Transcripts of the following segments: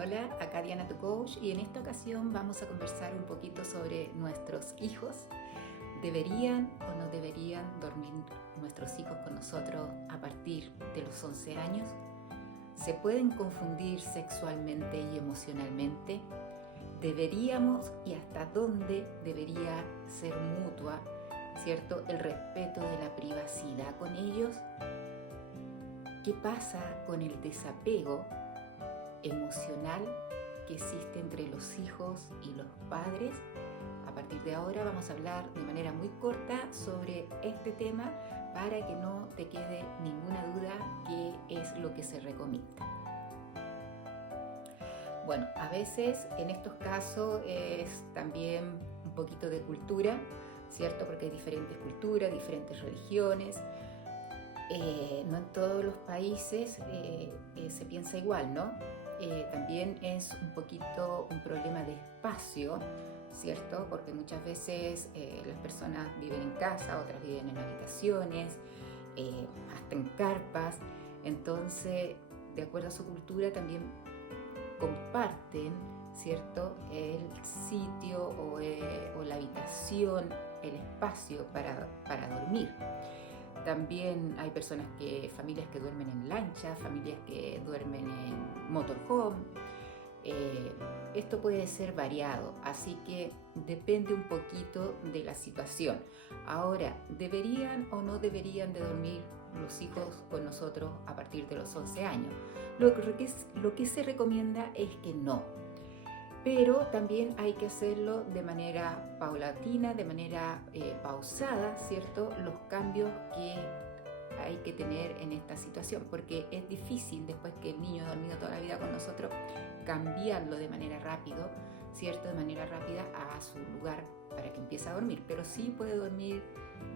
Hola, acá Diana tu coach y en esta ocasión vamos a conversar un poquito sobre nuestros hijos. ¿Deberían o no deberían dormir nuestros hijos con nosotros a partir de los 11 años? ¿Se pueden confundir sexualmente y emocionalmente? ¿Deberíamos y hasta dónde debería ser mutua, cierto, el respeto de la privacidad con ellos? ¿Qué pasa con el desapego emocional que existe entre los hijos y los padres? A partir de ahora vamos a hablar de manera muy corta sobre este tema para que no te quede ninguna duda qué es lo que se recomienda. Bueno, a veces en estos casos es también un poquito de cultura, ¿cierto? Porque hay diferentes culturas, diferentes religiones. No en todos los países se piensa igual, ¿no? También es un poquito un problema de espacio, ¿cierto? Porque muchas veces las personas viven en casa, otras viven en habitaciones, hasta en carpas. Entonces, de acuerdo a su cultura, también comparten, ¿cierto?, el sitio o la habitación, el espacio para dormir. También hay familias que duermen en lancha, familias que duermen en motorhome. Esto puede ser variado, así que depende un poquito de la situación. Ahora, ¿deberían o no deberían de dormir los hijos con nosotros a partir de los 11 años? Lo que se recomienda es que no. Pero también hay que hacerlo de manera paulatina, de manera pausada, ¿cierto? Los cambios que hay que tener en esta situación, porque es difícil después que el niño ha dormido toda la vida con nosotros, cambiarlo de manera rápida, ¿cierto? De manera rápida a su lugar para que empiece a dormir, pero sí puede dormir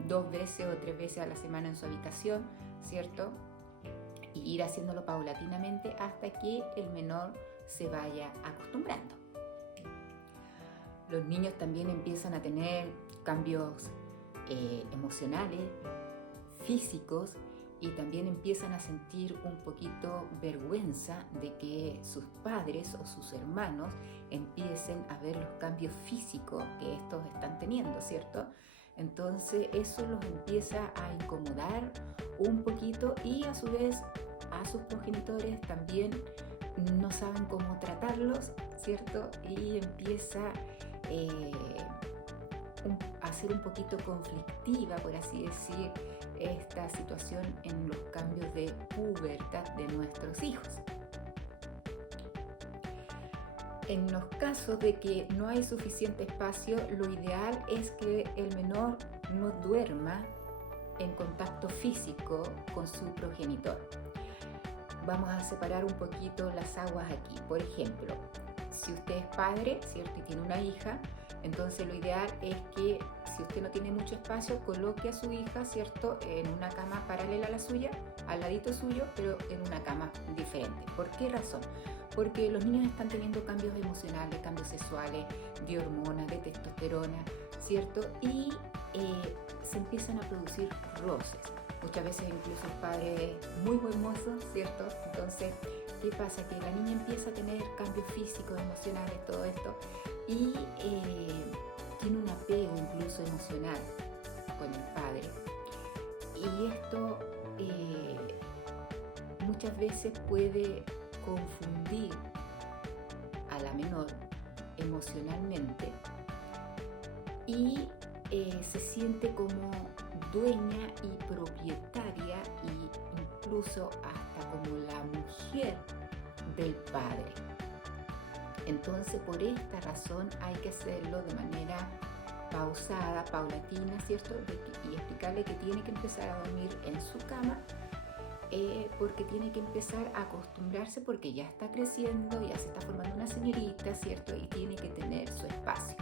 2 veces o 3 veces a la semana en su habitación, ¿cierto? Y ir haciéndolo paulatinamente hasta que el menor se vaya acostumbrando. Los niños también empiezan a tener cambios emocionales, físicos, y también empiezan a sentir un poquito vergüenza de que sus padres o sus hermanos empiecen a ver los cambios físicos que estos están teniendo, ¿cierto? Entonces eso los empieza a incomodar un poquito y a su vez a sus progenitores también no saben cómo tratarlos, ¿cierto? Y empieza a ser un poquito conflictiva, por así decir, esta situación en los cambios de pubertad de nuestros hijos. En los casos de que no hay suficiente espacio, lo ideal es que el menor no duerma en contacto físico con su progenitor. Vamos a separar un poquito las aguas aquí. Por ejemplo, si usted es padre, ¿cierto?, y tiene una hija, entonces lo ideal es que si usted no tiene mucho espacio, coloque a su hija, ¿cierto?, en una cama paralela a la suya, al ladito suyo, pero en una cama diferente. ¿Por qué razón? Porque los niños están teniendo cambios emocionales, cambios sexuales, de hormonas, de testosterona, ¿cierto? Y se empiezan a producir roces. Muchas veces incluso el padre es muy buen mozo, ¿cierto? Entonces, ¿qué pasa? Que la niña empieza a tener cambios físicos, emocionales, todo esto, y tiene un apego incluso emocional con el padre. Y esto muchas veces puede confundir a la menor emocionalmente y se siente como dueña y propietaria e incluso hasta como la mujer del padre. Entonces, por esta razón hay que hacerlo de manera pausada, paulatina, ¿cierto? Y explicarle que tiene que empezar a dormir en su cama porque tiene que empezar a acostumbrarse porque ya está creciendo, ya se está formando una señorita, ¿cierto? Y tiene que tener su espacio.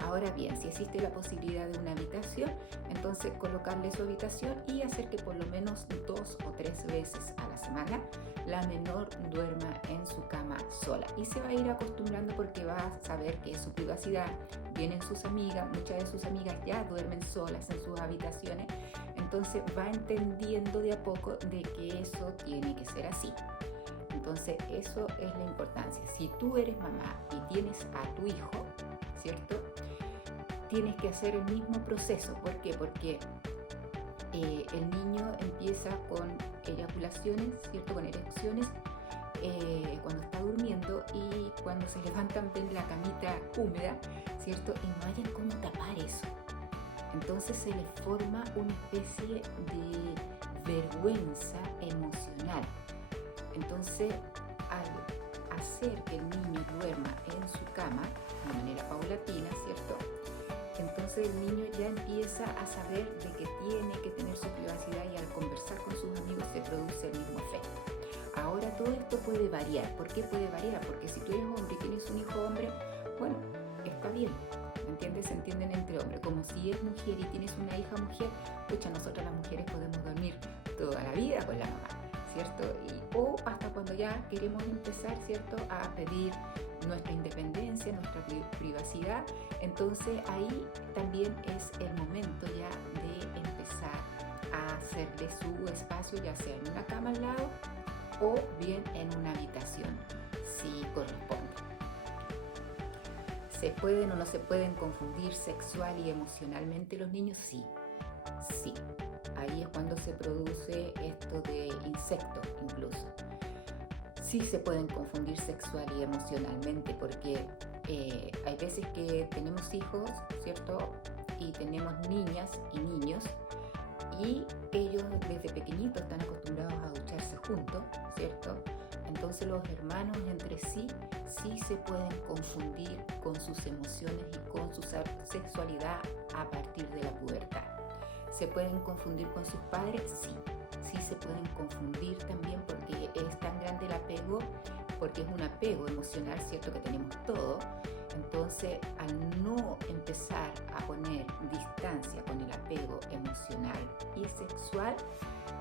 Ahora bien, si existe la posibilidad de una habitación, entonces colocarle su habitación y hacer que por lo menos 2 o 3 veces a la semana la menor duerma en su cama sola. Y se va a ir acostumbrando porque va a saber que es su privacidad. Vienen sus amigas, muchas de sus amigas ya duermen solas en sus habitaciones. Entonces va entendiendo de a poco de que eso tiene que ser así. Entonces eso es la importancia. Si tú eres mamá y tienes a tu hijo, ¿cierto? Tienes que hacer el mismo proceso. ¿Por qué? Porque el niño empieza con eyaculaciones, ¿cierto? Con erecciones cuando está durmiendo, y cuando se levantan ven la camita húmeda, ¿cierto? Y no hayan cómo tapar eso. Entonces se le forma una especie de vergüenza emocional. Entonces, al hacer que el niño duerma en su cama de manera paulatina, ¿cierto? Entonces el niño ya empieza a saber de que tiene que tener su privacidad, y al conversar con sus amigos se produce el mismo efecto. Ahora todo esto puede variar. ¿Por qué puede variar? Porque si tú eres hombre y tienes un hijo hombre, bueno, está bien, ¿me entiendes? Se entienden entre hombres. Como si es mujer y tienes una hija mujer, pucha, nosotras las mujeres podemos dormir toda la vida con la mamá, ¿cierto? O hasta cuando ya queremos empezar, ¿cierto?, a pedir nuestra independencia, nuestra privacidad. Entonces ahí también es el momento ya de empezar a hacerle su espacio, ya sea en una cama al lado o bien en una habitación, si corresponde. ¿Se pueden o no se pueden confundir sexual y emocionalmente los niños? Sí. Ahí es cuando se produce esto de insectos incluso. Sí se pueden confundir sexual y emocionalmente, porque hay veces que tenemos hijos, ¿cierto? Y tenemos niñas y niños, y ellos desde pequeñitos están acostumbrados a ducharse juntos, ¿cierto? Entonces los hermanos entre sí se pueden confundir con sus emociones y con su sexualidad a partir de la pubertad. ¿Se pueden confundir con sus padres? Sí se pueden confundir también, porque es tan grande el apego, porque es un apego emocional, ¿cierto?, que tenemos todo. Entonces, al no empezar a poner distancia con el apego emocional y sexual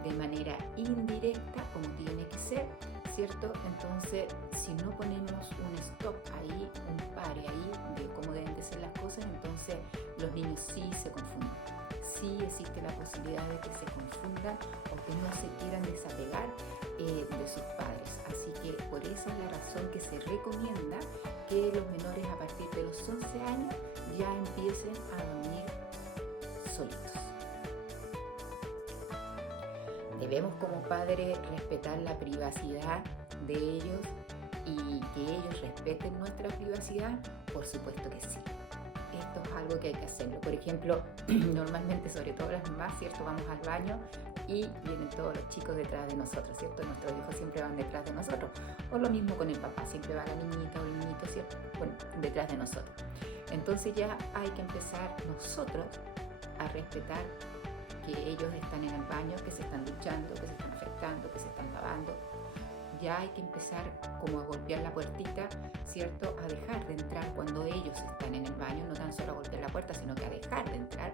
de manera indirecta, como tiene que ser, ¿cierto? Entonces, si no ponemos un stop ahí, un pare ahí de cómo deben de ser las cosas, entonces los niños sí se confunden. Sí existe la posibilidad de que se confundan o que no se quieran desapegar de sus padres. Así que por esa es la razón que se recomienda que los menores a partir de los 11 años ya empiecen a dormir solitos. Debemos como padres respetar la privacidad de ellos y que ellos respeten nuestra privacidad. Por supuesto que sí. Esto es algo que hay que hacerlo. Por ejemplo, normalmente, sobre todo las mamás, ¿cierto?, vamos al baño y vienen todos los chicos detrás de nosotros, ¿cierto? Nuestros hijos siempre van detrás de nosotros. O lo mismo con el papá, siempre va la niñita o el niñito, ¿cierto?, bueno, detrás de nosotros. Entonces ya hay que empezar nosotros a respetar que ellos están en el baño, que se están duchando, que se están afectando, que se están lavando. Ya hay que empezar como a golpear la puertita, ¿cierto?, a dejar de entrar cuando ellos están en el baño, no tan solo a golpear la puerta, sino que a dejar de entrar.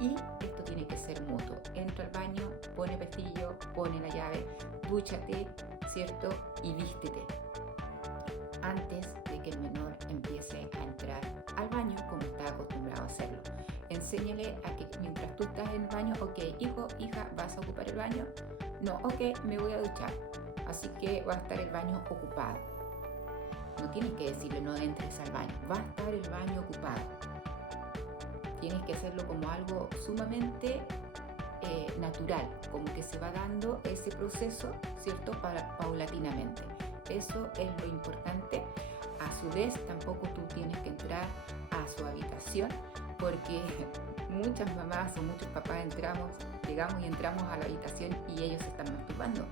Y esto tiene que ser mutuo. Entra al baño, pone pestillo, pone la llave, dúchate, ¿cierto?, y vístete antes de que el menor empiece a entrar al baño como está acostumbrado a hacerlo. Enséñale a que mientras tú estás en el baño, ok, hijo, hija, ¿vas a ocupar el baño? No, ok, me voy a duchar. Así que va a estar el baño ocupado. No tienes que decirle no entres al baño, va a estar el baño ocupado. Tienes que hacerlo como algo sumamente natural, como que se va dando ese proceso, ¿cierto?, paulatinamente. Eso es lo importante. A su vez, tampoco tú tienes que entrar a su habitación, porque muchas mamás o muchos papás llegamos y entramos a la habitación y ellos se están masturbando.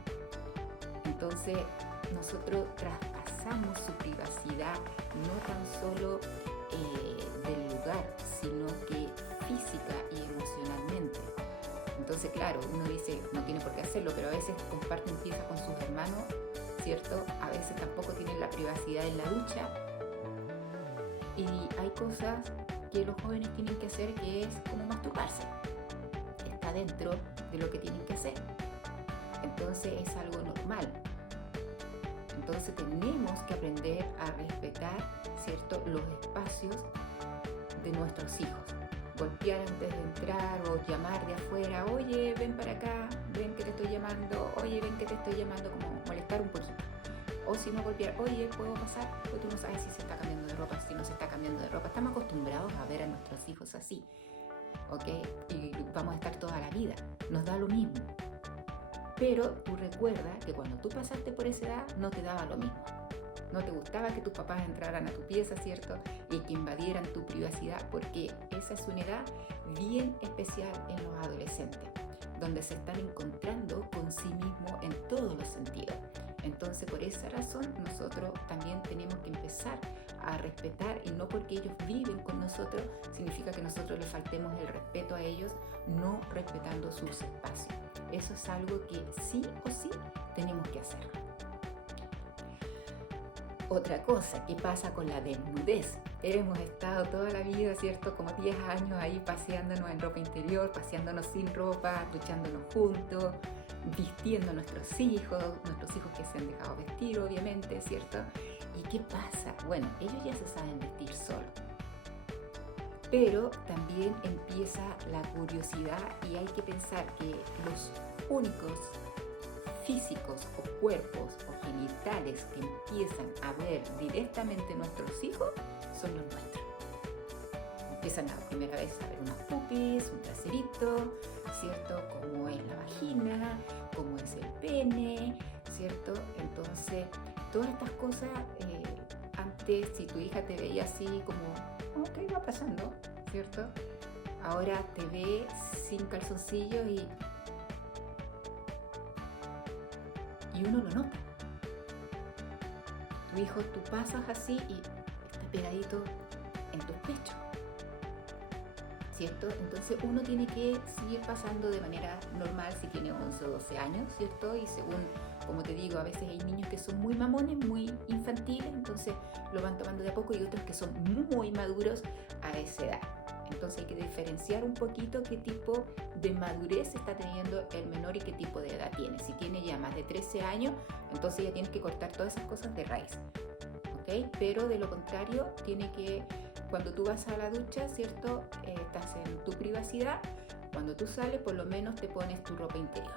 Entonces, nosotros traspasamos su privacidad, no tan solo del lugar, sino que física y emocionalmente. Entonces, claro, uno dice, no tiene por qué hacerlo, pero a veces comparten pieza con sus hermanos, ¿cierto? A veces tampoco tienen la privacidad en la ducha. Y hay cosas que los jóvenes tienen que hacer, que es como masturbarse. Está dentro de lo que tienen que hacer. Entonces es algo normal. Entonces tenemos que aprender a respetar, ¿cierto?, los espacios de nuestros hijos. Golpear antes de entrar o llamar de afuera, oye, ven para acá, ven que te estoy llamando, oye, ven que te estoy llamando, como molestar un poquito. O si no, golpear, oye, ¿puedo pasar? Pues tú no sabes si se está cambiando de ropa, si no se está cambiando de ropa. Estamos acostumbrados a ver a nuestros hijos así, ¿ok? Y vamos a estar toda la vida, nos da lo mismo. Pero tú recuerda que cuando tú pasaste por esa edad no te daba lo mismo. No te gustaba que tus papás entraran a tu pieza, ¿cierto? Y que invadieran tu privacidad, porque esa es una edad bien especial en los adolescentes, donde se están encontrando con sí mismos en todos los sentidos. Entonces, por esa razón, nosotros también tenemos que empezar a respetar, y no porque ellos viven con nosotros, significa que nosotros les faltemos el respeto a ellos, no respetando sus espacios. Eso es algo que sí o sí tenemos que hacer. Otra cosa, ¿qué pasa con la desnudez? Hemos estado toda la vida, ¿cierto? Como 10 años ahí paseándonos en ropa interior, paseándonos sin ropa, duchándonos juntos, vistiendo a nuestros hijos que se han dejado vestir, obviamente, ¿cierto? ¿Y qué pasa? Bueno, ellos ya se saben vestir solos. Pero también empieza la curiosidad y hay que pensar que los únicos físicos o cuerpos o genitales que empiezan a ver directamente nuestros hijos son los nuestros. Empiezan a primera vez a ver unas pupis, un traserito, ¿cierto? Cómo es la vagina, cómo es el pene, ¿cierto? Entonces, todas estas cosas, antes si tu hija te veía así como, ¿qué va pasando? ¿Cierto? Ahora te ve sin calzoncillos y uno lo nota. Tu hijo, tú pasas así y está pegadito en tus pechos, ¿cierto? Entonces uno tiene que seguir pasando de manera normal si tiene 11 o 12 años, ¿cierto? Y según, como te digo, a veces hay niños que son muy mamones, muy infantiles, entonces lo van tomando de a poco, y otros que son muy maduros a esa edad. Entonces hay que diferenciar un poquito qué tipo de madurez está teniendo el menor y qué tipo de edad tiene. Si tiene ya más de 13 años, entonces ya tienes que cortar todas esas cosas de raíz, ¿ok? Pero de lo contrario, tiene que, cuando tú vas a la ducha, ¿cierto? Estás en tu privacidad. Cuando tú sales, por lo menos te pones tu ropa interior.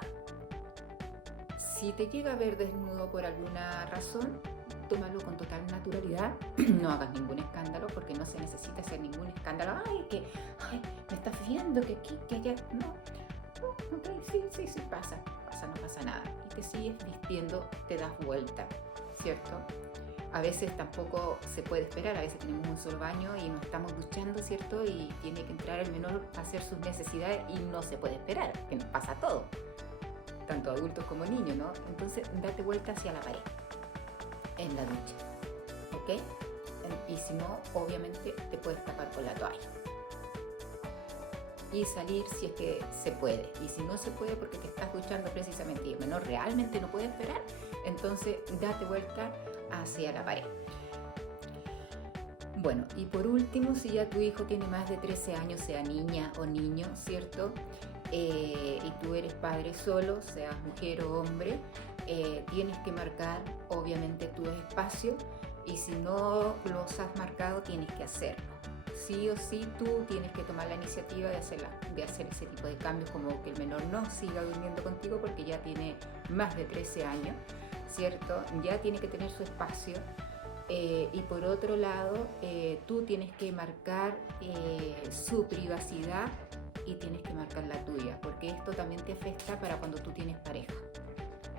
Si te llega a ver desnudo por alguna razón, tómalo con total naturalidad, no hagas ningún escándalo, porque no se necesita hacer ningún escándalo. Me estás viendo que aquí, que allá. No, ok, sí, pasa, no pasa nada. Y te sigues vistiendo, te das vuelta, ¿cierto? A veces tampoco se puede esperar, a veces tenemos un solo baño y nos estamos duchando, ¿cierto? Y tiene que entrar el menor a hacer sus necesidades y no se puede esperar, que nos pasa todo, tanto adultos como niños, ¿no? Entonces, date vuelta hacia la pared en la ducha, ¿ok? Y si no, obviamente te puedes tapar con la toalla y salir si es que se puede. Y si no se puede porque te estás duchando precisamente y el menor realmente no puede esperar, entonces date vuelta hacia la pared. Bueno, y por último, si ya tu hijo tiene más de 13 años, sea niña o niño, ¿cierto? Y tú eres padre solo, seas mujer o hombre, tienes que marcar obviamente tu espacio, y si no los has marcado tienes que hacerlo. Sí o sí tú tienes que tomar la iniciativa de hacer ese tipo de cambios, como que el menor no siga durmiendo contigo porque ya tiene más de 13 años, ¿cierto? Ya tiene que tener su espacio. Y por otro lado, tú tienes que marcar su privacidad y tienes que marcar la tuya, porque esto también te afecta para cuando tú tienes pareja,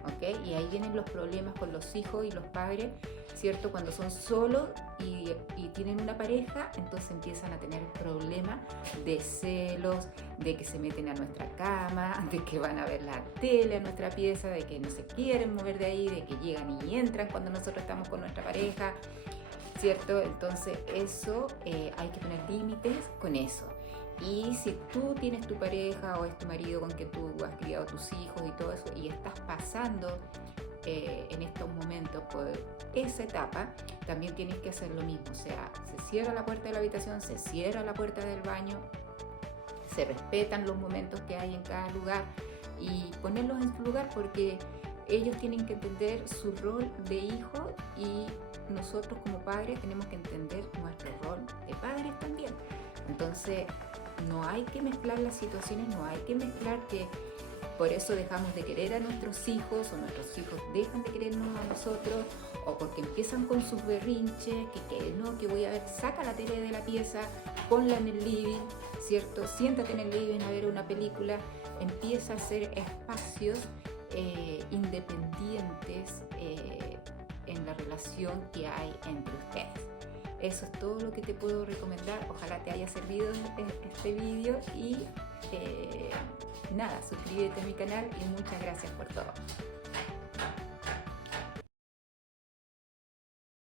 ¿ok? Y ahí vienen los problemas con los hijos y los padres, ¿cierto? Cuando son solos y tienen una pareja, entonces empiezan a tener problemas de celos, de que se meten a nuestra cama, de que van a ver la tele a nuestra pieza, de que no se quieren mover de ahí, de que llegan y entran cuando nosotros estamos con nuestra pareja, ¿cierto? Entonces eso, hay que poner límites con eso. Y si tú tienes tu pareja o es tu marido con que tú has criado tus hijos y todo eso, y estás pasando en estos momentos por esa etapa, también tienes que hacer lo mismo. O sea, se cierra la puerta de la habitación, se cierra la puerta del baño, se respetan los momentos que hay en cada lugar y ponerlos en su lugar, porque ellos tienen que entender su rol de hijo y nosotros como padres tenemos que entender nuestro rol de padres también. Entonces, no hay que mezclar las situaciones, no hay que mezclar que Por eso dejamos de querer a nuestros hijos o nuestros hijos dejan de querernos a nosotros, o porque empiezan con sus berrinches, que voy a ver, saca la tele de la pieza, ponla en el living, ¿cierto? Siéntate en el living a ver una película, empieza a hacer espacios independientes en la relación que hay entre ustedes. Eso es todo lo que te puedo recomendar. Ojalá te haya servido este vídeo y nada, suscríbete a mi canal y muchas gracias por todo.